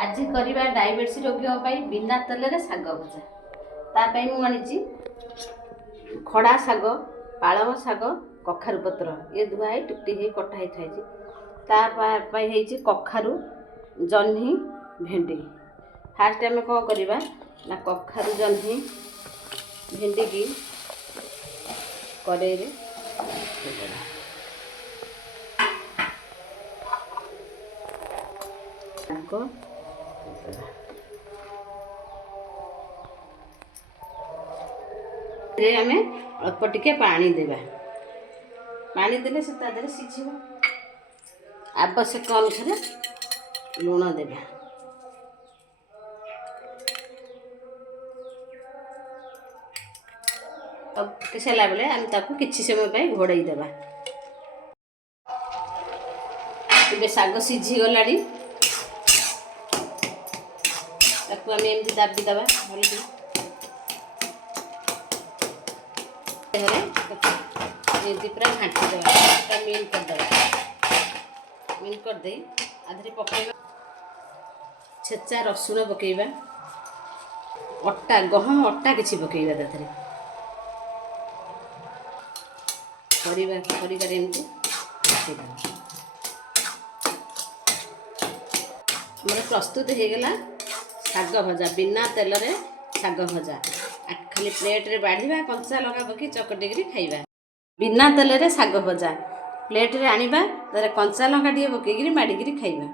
आज करवा डायबिटीज रोगी बिना तेल शाग भजा तापाई मुझे खड़ा शाग पालम शाग कखारु पत्र ये धुआई टुकटी कटाई थी कखारु जह्नी भेंडी। फास्ट आम कौन करवा ना कखारु जह्नी भेंडी की कड़े आम अल्प टिके पानी देवा पानी देले से तादे सीझिब आवश्यक अनुसार लुण देवा सारा बेले आम ताकू किछि समय घोड़ाई देवा। ए शाग सीझी गला ताकू आम एमती दाबी देवा भल पूरा घाटी देवा मिल करदे आधे पकड़ा छेचा रसुण पकईवा अटा गहम अटा किसी पकईवा ताधरे परिवार एमती हमारे प्रस्तुत हो गला शाग भजा बिना तेल रे शाग भजा खाली प्लेट रे बाढ़ा कंचा लगा पकि चकटिक खाइबा बिना तेल रे शाग भजा प्लेट रे आनिबा कंचा लगा टे पकईकि माड़िकी खाइबा।